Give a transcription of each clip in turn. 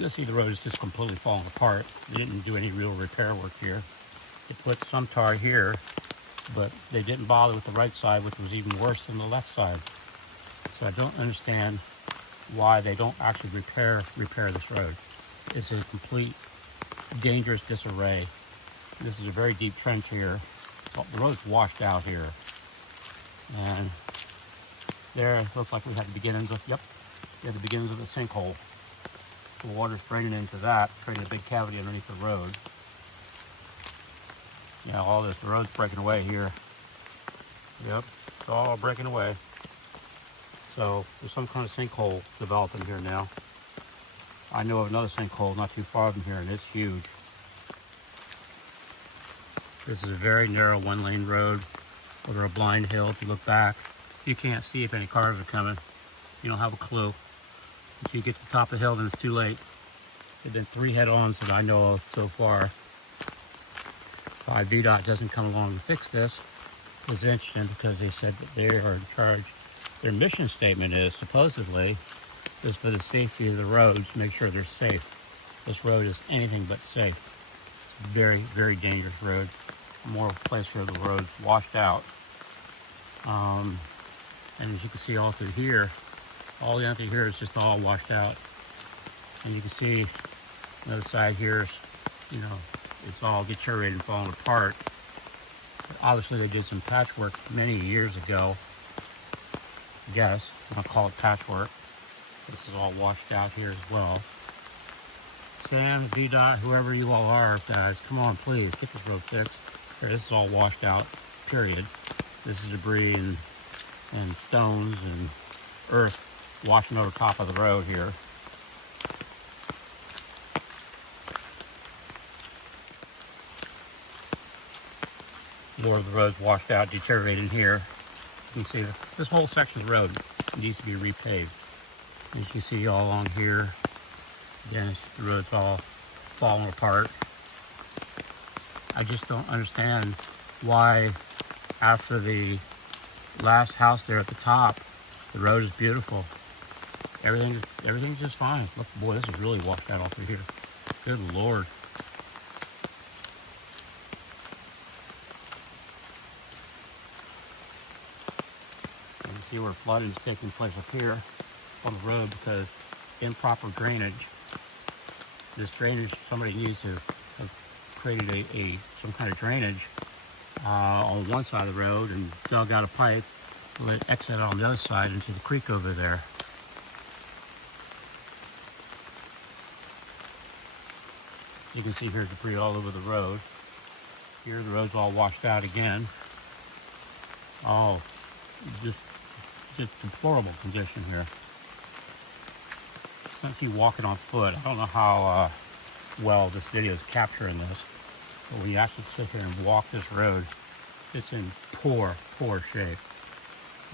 You'll see the road is just completely falling apart. They didn't do any real repair work here. They put some tar here, but they didn't bother with the right side, which was even worse than the left side. So I don't understand why they don't actually repair this road. It's a complete dangerous disarray. This is a very deep trench here. Well, the road's washed out here. And there it looks like we had the beginnings of, the beginnings of the sinkhole. The water's draining into that, creating a big cavity underneath the road. Yeah, all this, the road's breaking away here. Yep, it's all breaking away. So there's some kind of sinkhole developing here now. I know of another sinkhole not too far from here, and it's huge. This is a very narrow one-lane road over a blind hill. If you look back, you can't see if any cars are coming. You don't have a clue. If you get to the top of the hill, then it's too late. There have been 3 head-ons that I know of so far. Why VDOT doesn't come along and fix this is interesting, because they said that they are in charge. Their mission statement is supposedly is for the safety of the roads, make sure they're safe. This road is anything but safe. It's a very, very dangerous road. More of a place where the road's washed out. And as you can see all through here, all the under here is just all washed out. And you can see the other side here is, you know, it's all deteriorated and falling apart. But obviously they did some patchwork many years ago. I guess, I'll call it patchwork. This is all washed out here as well. Sam, VDOT, whoever you all are, guys, come on, please, get this road fixed. Here, this is all washed out, period. This is debris and stones and earth washing over top of the road here. More of the road's washed out, deteriorating here. You can see this whole section of the road needs to be repaved. As you can see all along here, again, the road's all falling apart. I just don't understand why, after the last house there at the top, the road is beautiful. Everything's just fine. Look, boy, this is really washed out all through here. Good Lord. You can see where flooding is taking place up here on the road because improper drainage. This drainage, somebody needs to have created some kind of drainage on one side of the road and dug out a pipe, let it exit on the other side into the creek over there. You can see here debris all over the road. Here the road's all washed out again. Oh, just deplorable condition here. Since you walking on foot, I don't know how well this video is capturing this, but when you actually sit here and walk this road, it's in poor shape.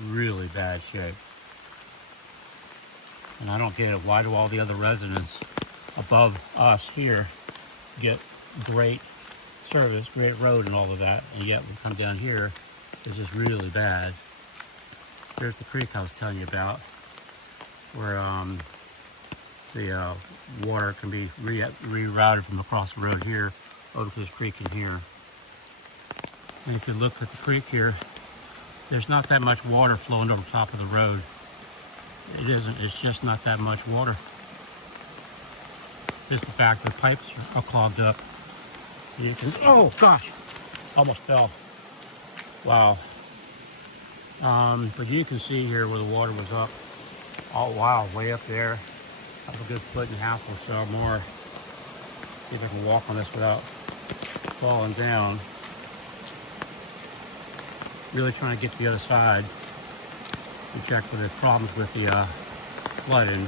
Really bad shape. And I don't get it. Why do all the other residents above us here get great service, great road and all of that, and yet we come down here, it's just really bad. Here's the creek I was telling you about, where the water can be rerouted from across the road here over to this creek in here. And if you look at the creek here, there's not that much water flowing over top of the road. It isn't, it's just not that much water. Just the fact the pipes are clogged up. You can, oh gosh, almost fell. Wow. But you can see here where the water was up. Oh wow, way up there. Up a good foot and a half or so more. See if I can walk on this without falling down. Really trying to get to the other side and check for the problems with the flooding.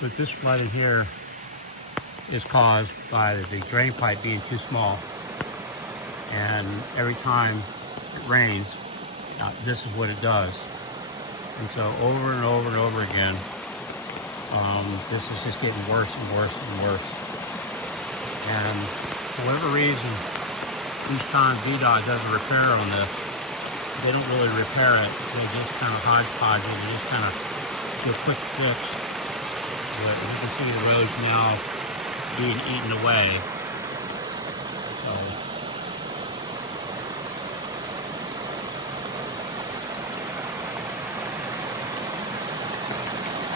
But this flooding here is caused by the drain pipe being too small. And every time it rains, this is what it does. And so over and over and over again, this is just getting worse and worse and worse. And for whatever reason, each time VDOT does a repair on this, they don't really repair it. They just kind of hodgepodge it. They just kind of to a quick fix. But you can see the road's now being eaten away. So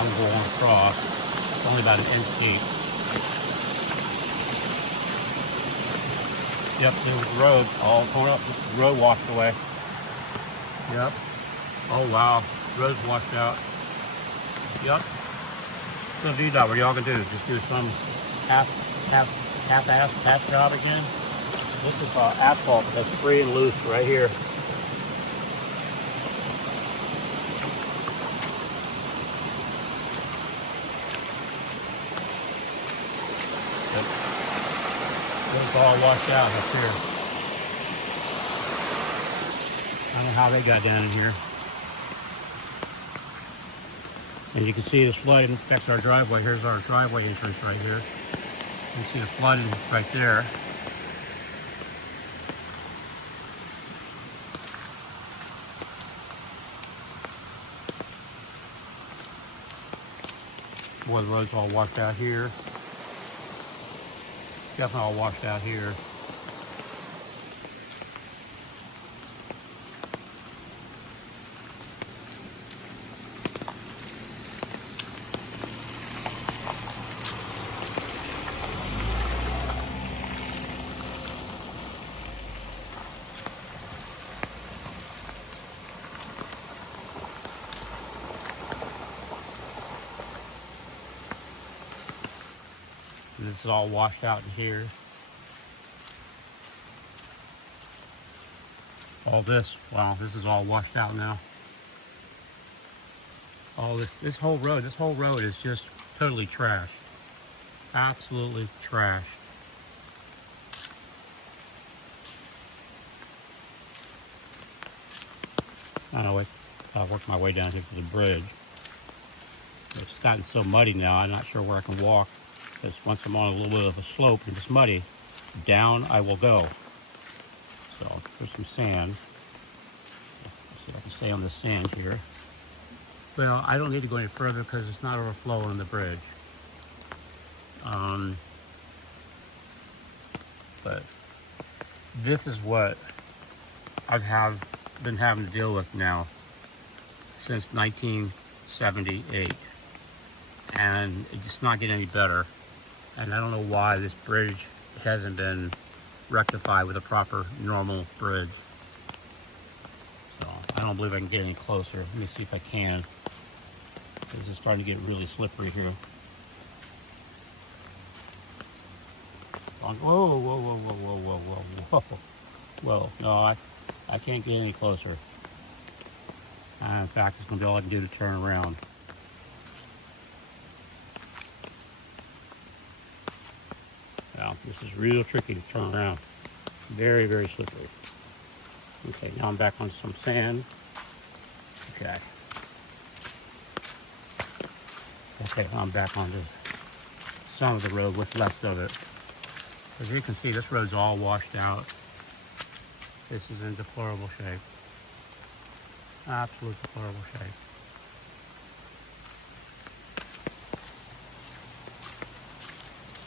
I'm going across. It's only about an inch deep. Yep, there was the road all torn up. The road washed away. Yep. Oh wow, road's washed out. Yep. So VDOT, what y'all gonna do? Just do some half job again? This is asphalt that's free and loose right here. Yep. It's all washed out up here. I don't know how they got down in here. And you can see the flooding affects our driveway. Here's our driveway entrance right here. You can see the flooding right there. Boy, the road's all washed out here. Definitely all washed out here. And this is all washed out in here. All this, wow, this is all washed out now. All this whole road is just totally trashed. Absolutely trashed. I don't know, I'll work my way down here to the bridge. It's gotten so muddy now, I'm not sure where I can walk. Because once I'm on a little bit of a slope and it's muddy, down I will go. So there's some sand. Let's see if I can stay on the sand here. Well, I don't need to go any further because it's not overflowing on the bridge. But this is what I've been having to deal with now since 1978. And it's just not getting any better. And I don't know why this bridge hasn't been rectified with a proper normal bridge. So I don't believe I can get any closer. Let me see if I can. This is starting to get really slippery here. Whoa, whoa, whoa, whoa, whoa, whoa, whoa, whoa. Whoa, no, I can't get any closer. In fact, it's going to be all I can do to turn around. Now, this is real tricky to turn around. Very, very slippery. Okay, now I'm back on some sand. Okay. Okay, now I'm back on some of the road, what's left of it. As you can see, this road's all washed out. This is in deplorable shape. Absolute deplorable shape.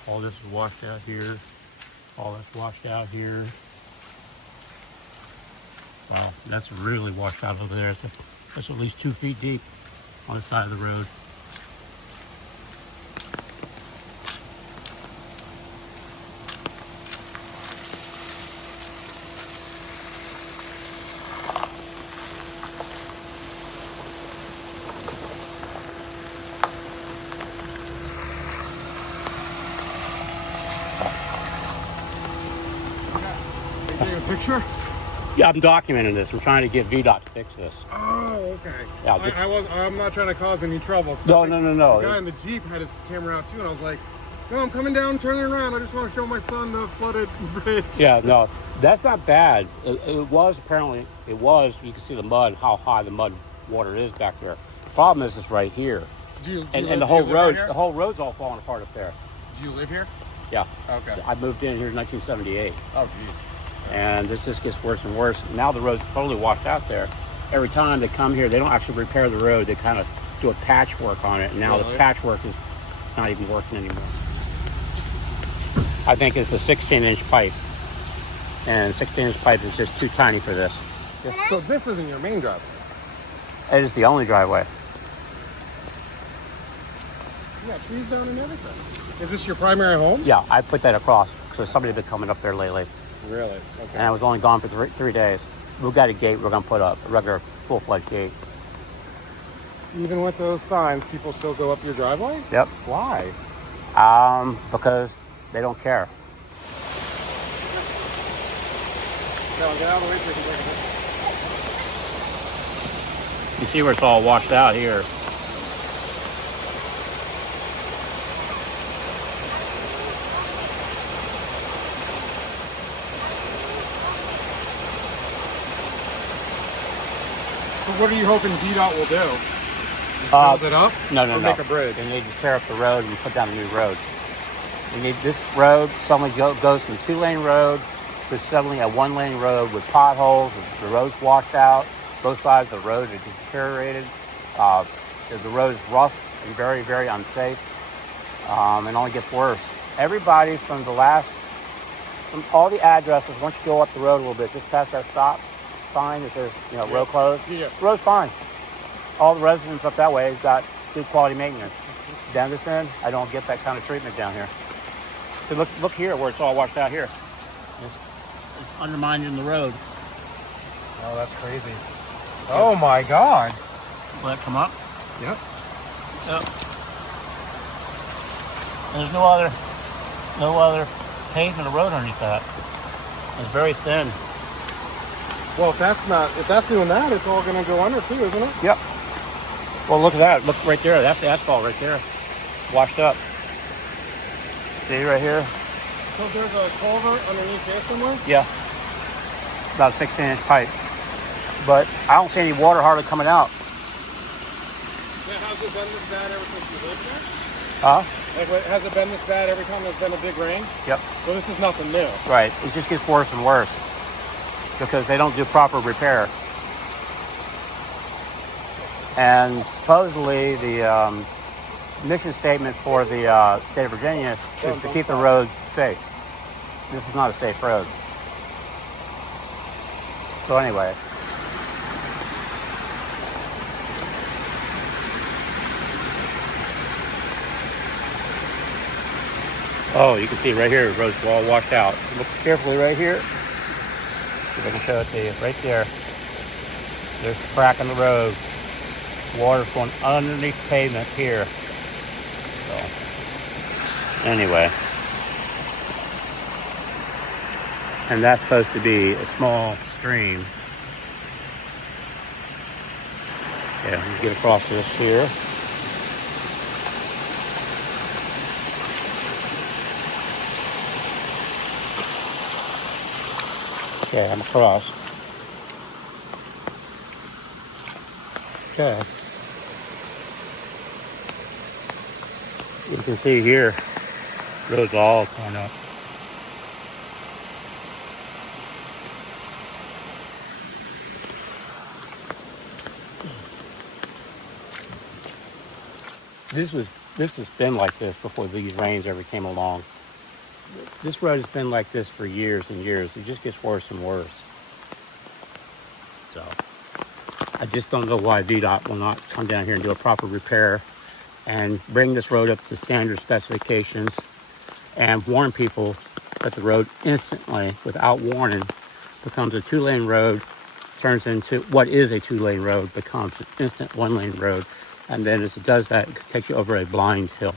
All this is washed out here. All that's washed out here. Wow, that's really washed out over there. That's at least 2 feet deep on the side of the road. Picture? Yeah, I'm documenting this. I'm trying to get VDOT to fix this. Oh, okay. Yeah, I'm not trying to cause any trouble. No. The guy in the Jeep had his camera out too, and I was like, no, I'm coming down, turning around. I just want to show my son the flooded bridge. Yeah, no, that's not bad. It was apparently, you can see the mud, how high the mud water is back there. The problem is right here. And the whole road, the whole road's all falling apart up there. Do you live here? Yeah. Okay. So I moved in here in 1978. Oh, geez. And this just gets worse and worse. Now the road's totally washed out there. Every time they come here, they don't actually repair the road. They kind of do a patchwork on it, and now the Really? patchwork is not even working anymore. I think it's a 16-inch pipe, and 16-inch pipe is just too tiny for this. So this isn't your main driveway? It is the only driveway. Yeah, trees down and everything. Is this your primary home? Yeah, I put that across because somebody had been coming up there lately, Really? Okay. and I was only gone for 3 days. We've got a gate we're gonna put up, a regular full-fledged gate. Even with those signs, people still go up your driveway? Yep. Why? Because they don't care. No, get out of the way so we can take it. You see where it's all washed out here. So what are you hoping VDOT will do? Build it up? No, or make a bridge? They need to tear up the road and put down a new road. We need this road suddenly goes from a 2-lane road to suddenly a 1-lane road with potholes. The road's washed out. Both sides of the road are deteriorated. The road is rough and very, very unsafe. And only gets worse. Everybody from all the addresses, once you go up the road a little bit, just past that stop sign that says, road closed. Yeah. Road's fine. All the residents up that way have got good quality maintenance. Down this end, I don't get that kind of treatment down here. So look here where it's all washed out here. It's undermining the road. Oh, that's crazy. Oh my God. Will that come up? Yep. Yep. There's no other pavement or road underneath that. It's very thin. Well, if that's doing that, it's all going to go under too, isn't it? Yep. Well, look at that. Look right there. That's the asphalt right there. Washed up. See right here? So there's a culvert underneath there somewhere? Yeah. About a 16-inch pipe. But I don't see any water hardly coming out. Yeah, has it been this bad ever since you lived there? Huh? Like, has it been this bad every time there's been a big rain? Yep. So this is nothing new. Right. It just gets worse and worse because they don't do proper repair. And supposedly the mission statement for the state of Virginia is to keep the roads safe. This is not a safe road. So anyway. Oh, you can see right here, the road's all washed out. Look carefully right here. See if I can show it to you. Right there. There's a crack in the road. Water's going underneath the pavement here. So, anyway. And that's supposed to be a small stream. Yeah, let me get across this here. Okay, I'm across. Okay. You can see here, road's all torn up. This has been like this before these rains ever came along. This road has been like this for years and years. It just gets worse and worse. So I just don't know why VDOT will not come down here and do a proper repair and bring this road up to standard specifications and warn people that the road instantly, without warning, becomes a 2-lane road, turns into what is a 2-lane road, becomes an instant 1-lane road. And then as it does that, it takes you over a blind hill.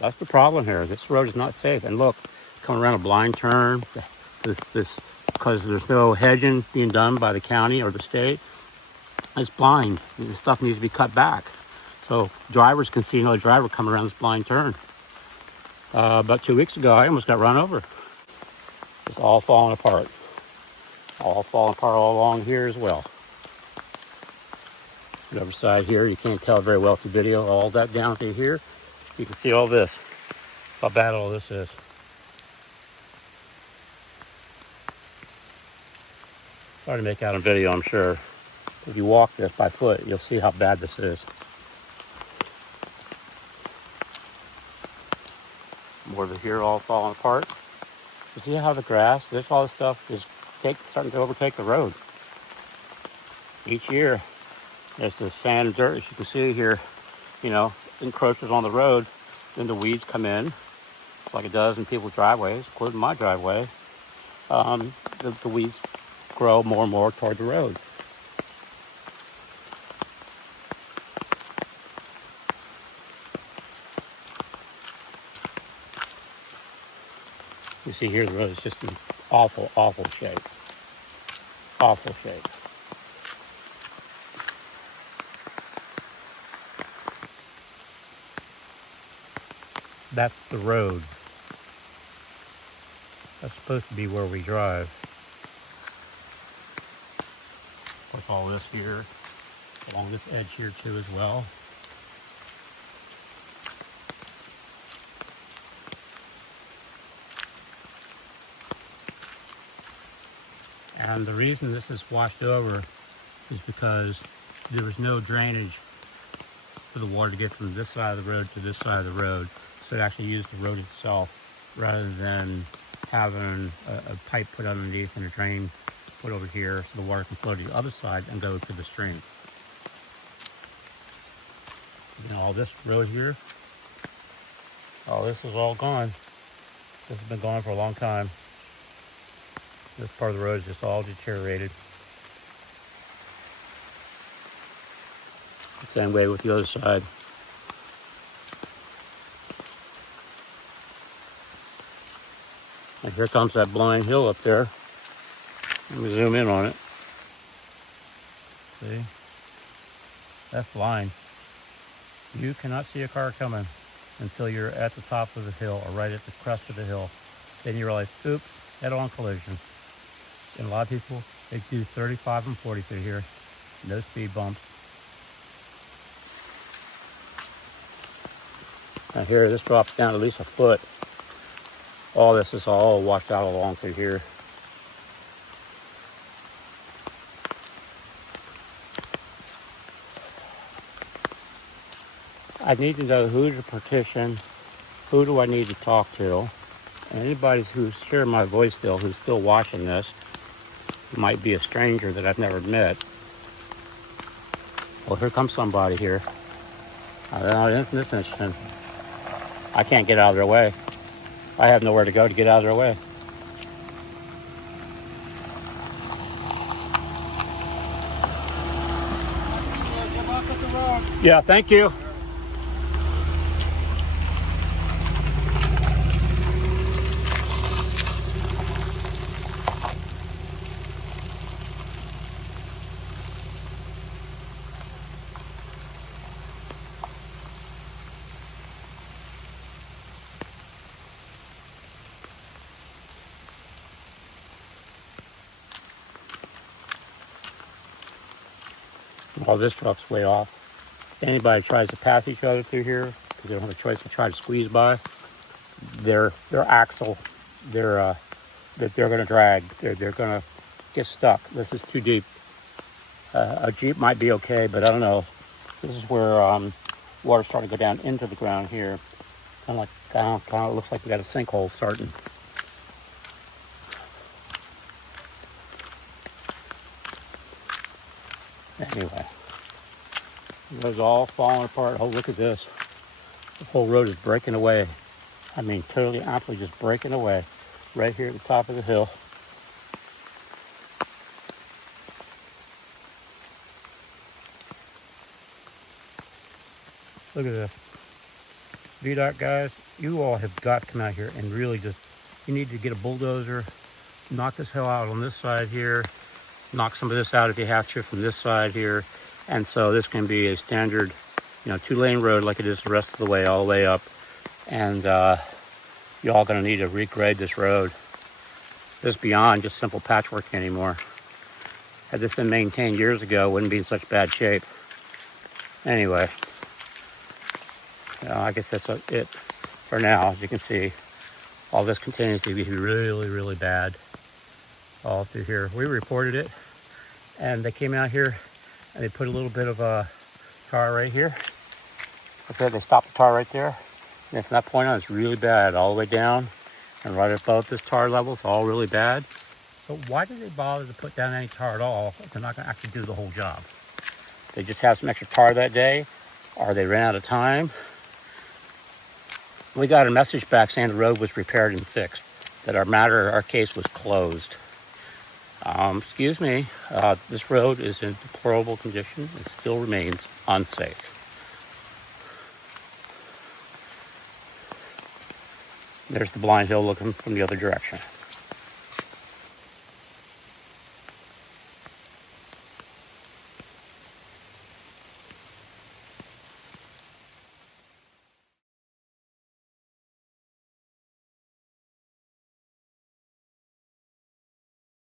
That's the problem here. This road is not safe. And look, coming around a blind turn, this because there's no hedging being done by the county or the state. It's blind. This stuff needs to be cut back. So drivers can see another driver coming around this blind turn. About 2 weeks ago, I almost got run over. It's all falling apart. All falling apart all along here as well. The other side here, you can't tell very well with the video. All that down through here, you can see all this. How bad all this is. Hard to make out on video, I'm sure. If you walk this by foot, you'll see how bad this is. More over here, all falling apart. You see how the grass, all this stuff is starting to overtake the road. Each year, as the sand and dirt, as you can see here, encroaches on the road, then the weeds come in, like it does in people's driveways, including my driveway. The weeds grow more and more toward the road. You see here, the road is just in awful, awful shape. Awful shape. That's the road. That's supposed to be where we drive. With all this here, along this edge here too as well. And the reason this is washed over is because there was no drainage for the water to get from this side of the road to this side of the road. So it actually used the road itself rather than having a pipe put underneath and a drain put over here so the water can flow to the other side and go to the stream. All this road here, all this is all gone. This has been gone for a long time. This part of the road is just all deteriorated. Same way with the other side. And here comes that blind hill up there. Let me zoom in on it. See? That's blind. You cannot see a car coming until you're at the top of the hill or right at the crest of the hill. Then you realize, oops, head-on collision. And a lot of people, they do 35 and 40 through here. No speed bumps. Now here, this drops down at least a foot. All this is all washed out along through here. I need to know who to petition, who do I need to talk to. Anybody who's hearing my voice still, who's still watching this, might be a stranger that I've never met. Well, here comes somebody here. In this instance, I can't get out of their way. I have nowhere to go to get out of their way. Good luck with the road. Yeah, thank you. All this truck's way off. Anybody tries to pass each other through here because they don't have a choice to try to squeeze by, their axle, they're going to drag. They're going to get stuck. This is too deep. A Jeep might be okay, but I don't know. This is where water's starting to go down into the ground here. Kind of looks like we got a sinkhole starting. Anyway, the road's all falling apart. Oh, look at this. The whole road is breaking away. I mean, totally, absolutely just breaking away. Right here at the top of the hill. Look at this. VDOT guys, you all have got to come out here and really you need to get a bulldozer, knock this hill out on this side here, knock some of this out if you have to from this side here. And so this can be a standard, 2-lane road like it is the rest of the way, all the way up. And you're all going to need to regrade this road. This is beyond just simple patchwork anymore. Had this been maintained years ago, it wouldn't be in such bad shape. Anyway, I guess that's it for now. As you can see, all this continues to be really, really bad all through here. We reported it, and they came out here and they put a little bit of tar right here. I said they stopped the tar right there. And from that point on, it's really bad all the way down. And right above this tar level, it's all really bad. But why did they bother to put down any tar at all if they're not going to actually do the whole job? They just have some extra tar that day, or they ran out of time. We got a message back saying the road was repaired and fixed, that our case was closed. Excuse me, this road is in deplorable condition. It still remains unsafe. There's the blind hill looking from the other direction.